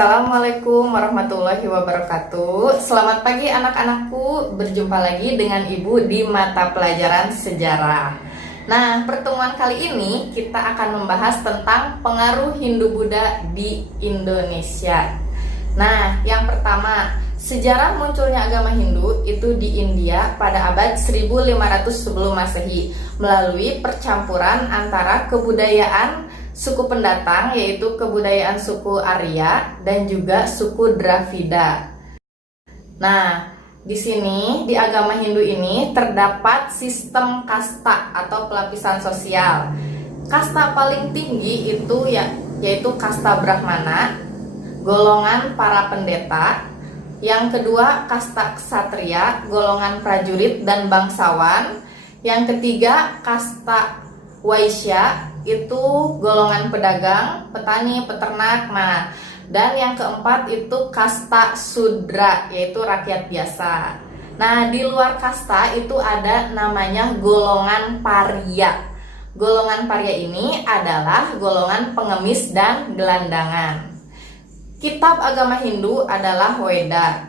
Assalamualaikum warahmatullahi wabarakatuh. Selamat pagi anak-anakku, berjumpa lagi dengan Ibu di mata pelajaran sejarah. Nah, pertemuan kali ini kita akan membahas tentang pengaruh Hindu-Buddha di Indonesia. Nah, yang pertama, sejarah munculnya agama Hindu itu di India pada abad 1500 sebelum Masehi melalui percampuran antara kebudayaan suku pendatang, yaitu kebudayaan suku Arya dan juga suku Dravida. Nah, di sini di agama Hindu ini terdapat sistem kasta atau pelapisan sosial. Kasta paling tinggi itu yaitu kasta Brahmana, golongan para pendeta. Yang kedua kasta ksatria, golongan prajurit dan bangsawan. Yang ketiga kasta Waisya, itu golongan pedagang, petani, peternak. Nah, dan yang keempat itu kasta Sudra, yaitu rakyat biasa. Nah, di luar kasta itu ada namanya golongan paria. Golongan paria ini adalah golongan pengemis dan gelandangan. Kitab agama Hindu adalah Weda.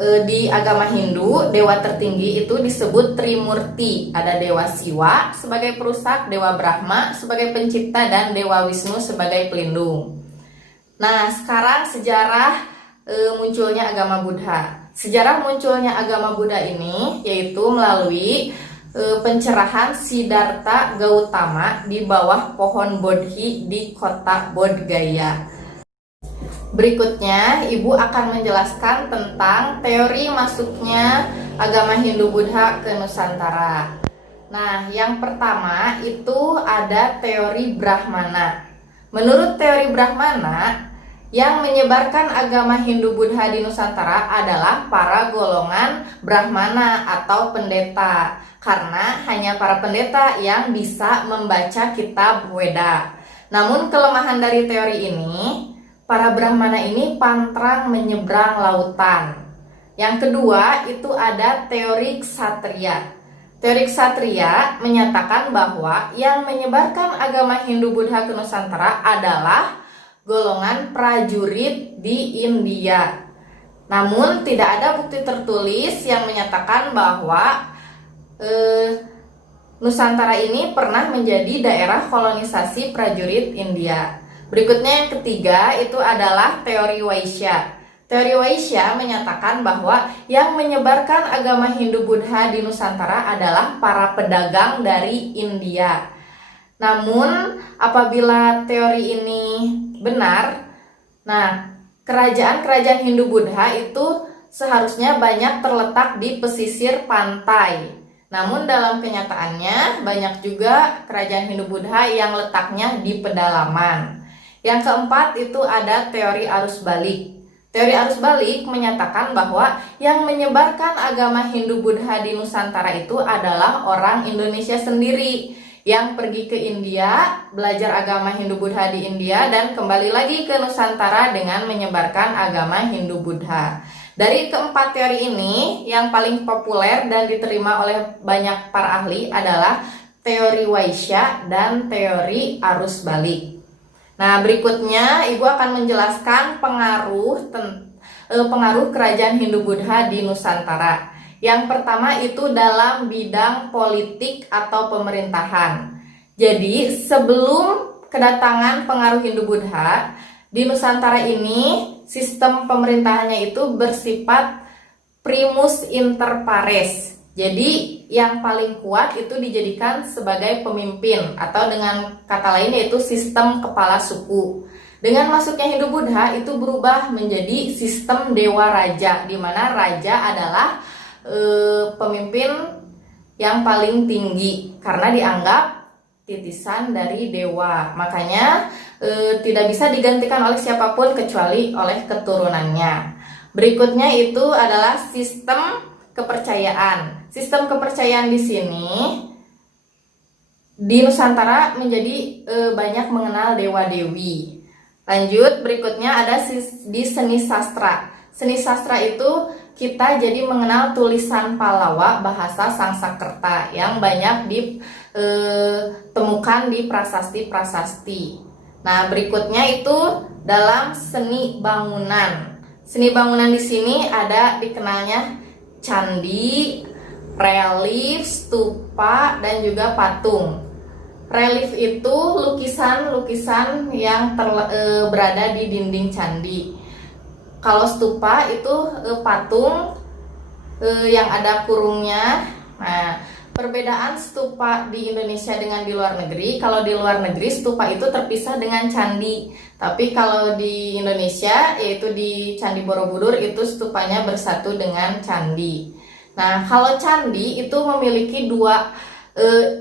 Di agama Hindu, dewa tertinggi itu disebut Trimurti. Ada Dewa Siwa sebagai perusak, Dewa Brahma sebagai pencipta, dan Dewa Wisnu sebagai pelindung. Nah, sekarang sejarah munculnya agama Buddha. Sejarah munculnya agama Buddha ini yaitu melalui pencerahan Siddhartha Gautama di bawah pohon Bodhi di kota Bodh Gaya. Berikutnya, Ibu akan menjelaskan tentang teori masuknya agama Hindu-Buddha ke Nusantara. Nah, yang pertama itu ada teori Brahmana. Menurut teori Brahmana, yang menyebarkan agama Hindu-Buddha di Nusantara adalah para golongan Brahmana atau pendeta, karena hanya para pendeta yang bisa membaca kitab Weda. Namun kelemahan dari teori ini, para Brahmana ini pantang menyeberang lautan. Yang kedua itu ada teori Ksatria. Teori Ksatria menyatakan bahwa yang menyebarkan agama Hindu-Buddha ke Nusantara adalah golongan prajurit di India. Namun tidak ada bukti tertulis yang menyatakan bahwa Nusantara ini pernah menjadi daerah kolonisasi prajurit India. Berikutnya yang ketiga itu adalah teori Waisya. Teori Waisya menyatakan bahwa yang menyebarkan agama Hindu-Buddha di Nusantara adalah para pedagang dari India. Namun apabila teori ini benar, nah kerajaan-kerajaan Hindu-Buddha itu seharusnya banyak terletak di pesisir pantai. Namun dalam kenyataannya banyak juga kerajaan Hindu-Buddha yang letaknya di pedalaman. Yang keempat itu ada teori arus balik. Teori arus balik menyatakan bahwa yang menyebarkan agama Hindu-Buddha di Nusantara itu adalah orang Indonesia sendiri yang pergi ke India, belajar agama Hindu-Buddha di India, dan kembali lagi ke Nusantara dengan menyebarkan agama Hindu-Buddha. Dari keempat teori ini, yang paling populer dan diterima oleh banyak para ahli adalah teori Waisya dan teori arus balik. Nah, berikutnya Ibu akan menjelaskan pengaruh kerajaan Hindu-Buddha di Nusantara. Yang pertama itu dalam bidang politik atau pemerintahan. Jadi, sebelum kedatangan pengaruh Hindu-Buddha di Nusantara ini, sistem pemerintahannya itu bersifat primus inter pares. Jadi yang paling kuat itu dijadikan sebagai pemimpin, atau dengan kata lain yaitu sistem kepala suku. Dengan masuknya Hindu-Buddha itu berubah menjadi sistem dewa raja, di mana raja adalah pemimpin yang paling tinggi karena dianggap titisan dari dewa. Makanya tidak bisa digantikan oleh siapapun kecuali oleh keturunannya. Berikutnya itu adalah sistem kepercayaan. Sistem kepercayaan di sini di Nusantara menjadi banyak mengenal dewa-dewi. Lanjut, berikutnya ada di seni sastra. Seni sastra itu kita jadi mengenal tulisan Pallawa bahasa Sangsakerta yang banyak ditemukan di prasasti-prasasti. Nah, berikutnya itu dalam seni bangunan. Seni bangunan di sini ada dikenalnya candi, relief, stupa, dan juga patung. Relief itu lukisan-lukisan yang berada di dinding candi. Kalau stupa itu patung yang ada kurungnya. Nah, perbedaan stupa di Indonesia dengan di luar negeri, kalau di luar negeri stupa itu terpisah dengan candi. Tapi kalau di Indonesia, yaitu di Candi Borobudur, itu stupanya bersatu dengan candi. Nah, kalau candi itu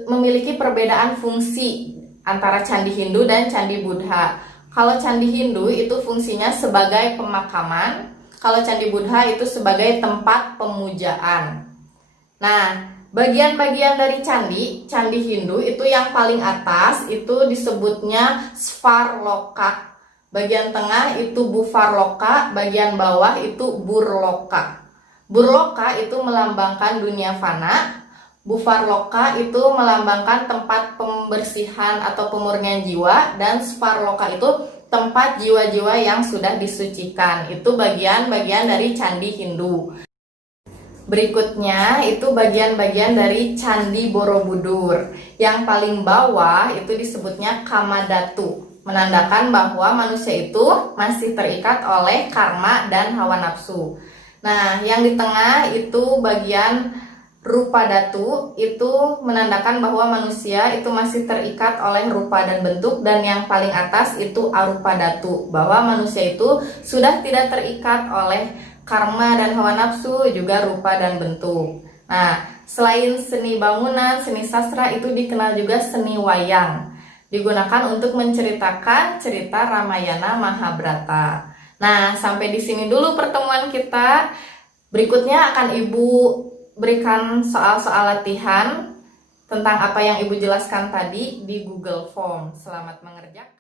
memiliki perbedaan fungsi antara candi Hindu dan candi Buddha. Kalau candi Hindu itu fungsinya sebagai pemakaman, kalau candi Buddha itu sebagai tempat pemujaan. Nah, bagian-bagian dari candi Hindu itu yang paling atas itu disebutnya Svarloka. Bagian tengah itu Buvarloka, bagian bawah itu Burloka. Burloka itu melambangkan dunia fana. Buvarloka itu melambangkan tempat pembersihan atau pemurnian jiwa, dan Svarloka itu tempat jiwa-jiwa yang sudah disucikan. Itu bagian-bagian dari candi Hindu. Berikutnya itu bagian-bagian dari Candi Borobudur. Yang paling bawah itu disebutnya Kamadhatu, menandakan bahwa manusia itu masih terikat oleh karma dan hawa nafsu. Nah, yang di tengah itu bagian Rupadatu, itu menandakan bahwa manusia itu masih terikat oleh rupa dan bentuk, dan yang paling atas itu Arupadatu, bahwa manusia itu sudah tidak terikat oleh karma dan hawa nafsu, juga rupa dan bentuk. Nah, selain seni bangunan, seni sastra itu dikenal juga seni wayang, digunakan untuk menceritakan cerita Ramayana Mahabharata. Nah, sampai di sini dulu pertemuan kita. Berikutnya akan Ibu berikan soal-soal latihan tentang apa yang Ibu jelaskan tadi di Google Form. Selamat mengerjakan.